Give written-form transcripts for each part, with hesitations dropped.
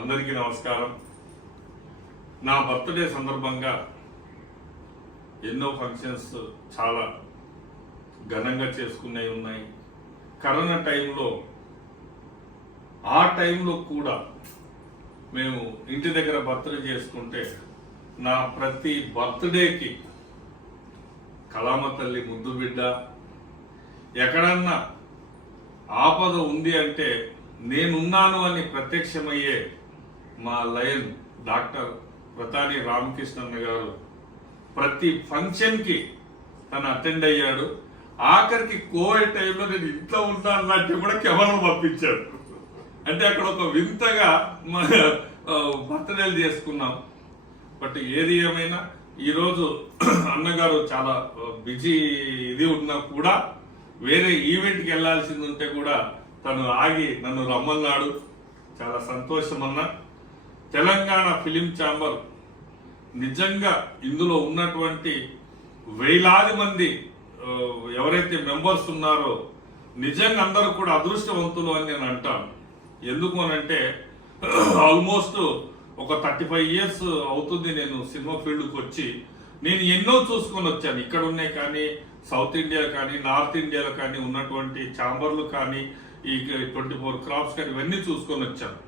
అందరికీ నమస్కారం. నా బర్త్డే సందర్భంగా ఎన్నో ఫంక్షన్స్ చాలా ఘనంగా చేసుకునే ఉన్నాయి. కరోనా టైంలో కూడా మేము ఇంటి దగ్గర బర్త్డే చేసుకుంటే నా ప్రతి బర్త్డేకి కళామ తల్లి ముద్దు బిడ్డ ఎక్కడన్నా ఆపద ఉంది అంటే నేనున్నాను అని ప్రత్యక్షమయ్యే మా లయన్ డాక్టర్ ప్రతాని రామకృష్ణన్న గారు ప్రతి ఫంక్షన్కి తను అటెండ్ అయ్యాడు. ఆఖరికి కోవిడ్ టైంలో నేను ఇంట్లో ఉంటాను అంటే కూడా కెమెరా పంపించాడు. అంటే అక్కడ ఒక వింతగా బర్త్డేలు చేసుకున్నాం. బట్ ఏది ఏమైనా ఈరోజు అన్నగారు చాలా బిజీ ఉన్నా కూడా వేరే ఈవెంట్కి వెళ్ళాల్సింది ఉంటే కూడా తను ఆగి నన్ను రమ్మన్నాడు. చాలా సంతోషం అన్న. తెలంగాణ ఫిలిం ఛాంబర్ నిజంగా ఇందులో ఉన్నటువంటి వేలాది మంది ఎవరైతే మెంబర్స్ ఉన్నారో నిజంగా అందరూ కూడా అదృష్టవంతులు అని నేను అంటాను. ఎందుకు అనంటే ఆల్మోస్ట్ ఒక 35 years అవుతుంది నేను సినిమా ఫీల్డ్కి వచ్చి. నేను ఎన్నో చూసుకొని వచ్చాను. ఇక్కడ ఉన్నాయి కానీ సౌత్ ఇండియా కానీ నార్త్ ఇండియాలో కానీ ఉన్నటువంటి ఛాంబర్లు కానీ ఈ 24 క్రాప్స్ కానీ ఇవన్నీ చూసుకొని వచ్చాను.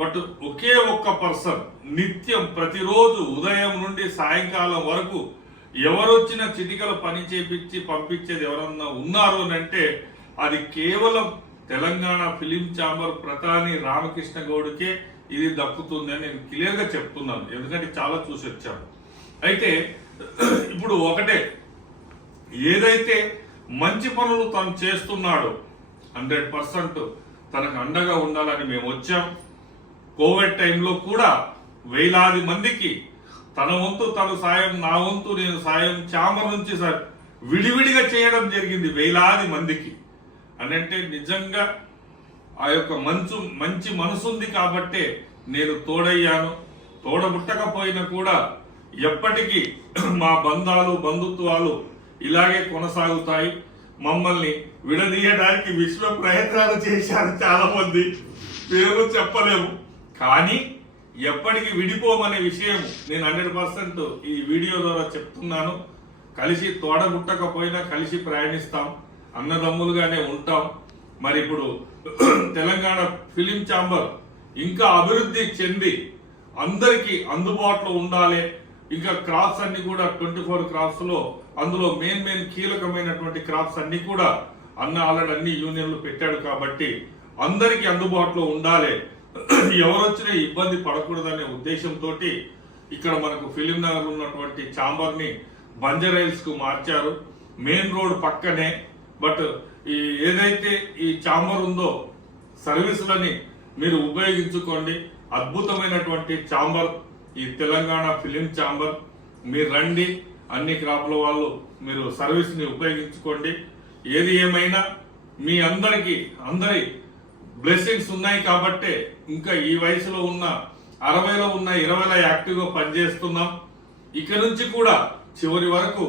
బట్ ఒకే ఒక్క పర్సన్ నిత్యం ప్రతిరోజు ఉదయం నుండి సాయంకాలం వరకు ఎవరొచ్చిన చిటికల పని చేపించి పంపించేది ఎవరన్నా ఉన్నారు అని అంటే అది కేవలం తెలంగాణ ఫిలిం ఛాంబర్ ప్రతాని రామకృష్ణ గౌడ్కే ఇది దక్కుతుంది అని నేను క్లియర్గా చెప్తున్నాను. ఎందుకంటే చాలా చూసి వచ్చాను. అయితే ఇప్పుడు ఒకటే, ఏదైతే మంచి పనులు తను చేస్తున్నాడో 100% తనకు అండగా ఉండాలని మేము వచ్చాం. కోవిడ్ టైంలో కూడా వేలాది మందికి తన వంతు తను సాయం, నా వంతు నేను సాయం ఛాంబర్ నుంచి విడివిడిగా చేయడం జరిగింది వేలాది మందికి. అని అంటే నిజంగా ఆ యొక్క మంచి మనసుంది కాబట్టే నేను తోడయ్యాను. తోడబుట్టకపోయినా కూడా ఎప్పటికీ మా బంధుత్వాలు ఇలాగే కొనసాగుతాయి. మమ్మల్ని విడదీయడానికి విశ్వ ప్రయత్నాలు చేశారు చాలా మంది, పేరు చెప్పలేము. కానీ ఎప్పటికీ విడిపోమనే విషయం నేను 100% ఈ వీడియో ద్వారా చెప్తున్నాను. కలిసి తోడబుట్టకపోయినా కలిసి ప్రయాణిస్తాం, అన్నదమ్ములుగానే ఉంటాం. మరి ఇప్పుడు తెలంగాణ ఫిలిం ఛాంబర్ ఇంకా అభివృద్ధి చెంది అందరికీ అందుబాటులో ఉండాలి. ఇంకా క్రాప్స్ అన్ని కూడా 24 క్రాప్స్ లో అందులో మెయిన్ కీలకమైనటువంటి క్రాప్స్ అన్ని కూడా ఆల్రెడీ అన్ని యూనియన్లు పెట్టాడు కాబట్టి అందరికీ అందుబాటులో ఉండాలి. ఎవరొచ్చినా ఇబ్బంది పడకూడదనే ఉద్దేశంతో ఇక్కడ మనకు ఫిలిం నగర్ ఉన్నటువంటి ఛాంబర్ ని బంజరైల్స్ కు మార్చారు, మెయిన్ రోడ్ పక్కనే. బట్ ఏదైతే ఈ ఛాంబర్ ఉందో సర్వీసులని మీరు ఉపయోగించుకోండి. అద్భుతమైనటువంటి ఛాంబర్ ఈ తెలంగాణ ఫిలిం ఛాంబర్. మీరు రండి, అన్ని క్రాప్ల వాళ్ళు మీరు సర్వీస్ ని ఉపయోగించుకోండి. ఏది ఏమైనా మీ అందరి బ్లెస్సింగ్స్ ఉన్నాయి కాబట్టే ఇంకా ఈ వయసులో ఉన్న 60లో ఉన్న 20లో యాక్టివ్గా పనిచేస్తున్నాం. ఇక నుంచి కూడా చివరి వరకు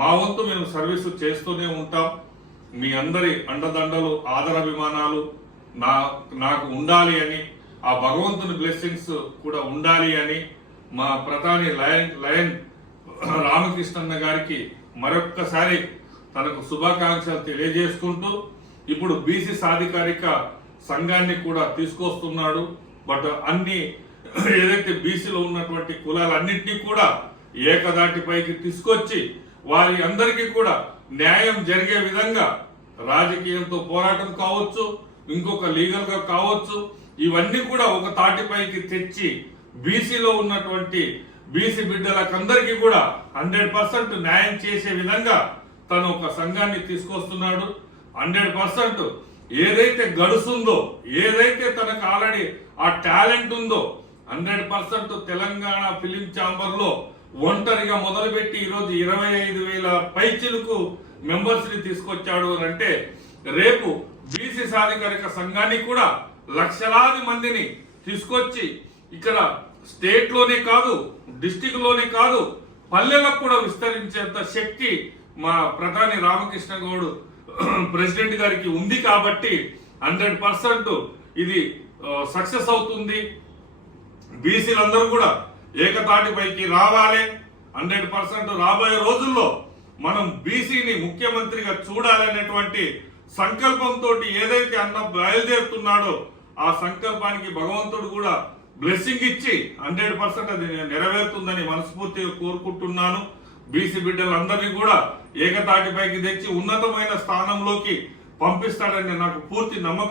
మా వంతు మేము సర్వీసు చేస్తూనే ఉంటాం. మీ అందరి అండదండలు ఆదరాభిమానాలు నాకు ఉండాలి అని, ఆ భగవంతుని బ్లెస్సింగ్స్ కూడా ఉండాలి అని మా ప్రధాని లయన్ రామకృష్ణన్న గారికి మరొక్కసారి తనకు శుభాకాంక్షలు తెలియజేసుకుంటూ ఇప్పుడు బీసీ సాధికారిక సంఘాన్ని కూడా తీసుకొస్తున్నాడు. బట్ అన్ని ఏదైతే బీసీలో ఉన్నటువంటి కులాలన్నింటినీ కూడా ఏకదాటిపైకి తీసుకొచ్చి వారి అందరికీ కూడా న్యాయం జరిగే విధంగా రాజకీయంతో పోరాటం కావచ్చు, ఇంకొక లీగల్ గా కావచ్చు, ఇవన్నీ కూడా ఒక తాటిపైకి తెచ్చి బీసీలో ఉన్నటువంటి బీసీ బిడ్డలకందరికీ కూడా 100% న్యాయం చేసే విధంగా తను ఒక సంఘాన్ని తీసుకొస్తున్నాడు. 100% ఏదైతే గడుస్తుందో, ఏదైతే తనకు ఆల్రెడీ ఆ టాలెంట్ ఉందో 100% తెలంగాణ ఫిలిం ఛాంబర్ లో ఒంటరిగా మొదలుపెట్టి ఈరోజు 25,000 పైచిలకు మెంబర్స్ ని తీసుకొచ్చాడు అని అంటే రేపు బీసీ సాధికారిక సంఘాన్ని కూడా లక్షలాది మందిని తీసుకొచ్చి ఇక్కడ స్టేట్ లోనే కాదు, డిస్టిక్ లోనే కాదు, పల్లెలకు కూడా విస్తరించేంత శక్తి మా ప్రధాని రామకృష్ణ గౌడ్ ప్రెసిడెంట్ గారికి ఉంది కాబట్టి 100% ఇది సక్సెస్ అవుతుంది. బీసీలందరూ కూడా ఏకతాటిపైకి రావాలి. 100% రాబోయే రోజుల్లో మనం బీసీని ముఖ్యమంత్రిగా చూడాలనేటువంటి సంకల్పంతో ఏదైతే అన్న బయలుదేరుతున్నాడో ఆ సంకల్పానికి భగవంతుడు కూడా బ్లెస్సింగ్ ఇచ్చి 100% అది నెరవేరుతుందని మనస్ఫూర్తిగా కోరుకుంటున్నాను. బీసీ బిడ్డలందరినీ కూడా ఏకతాటిపైకి తెచ్చి ఉన్నతమైన స్థానంలోకి పంపిస్తాడని నాకు పూర్తి నమ్మకం.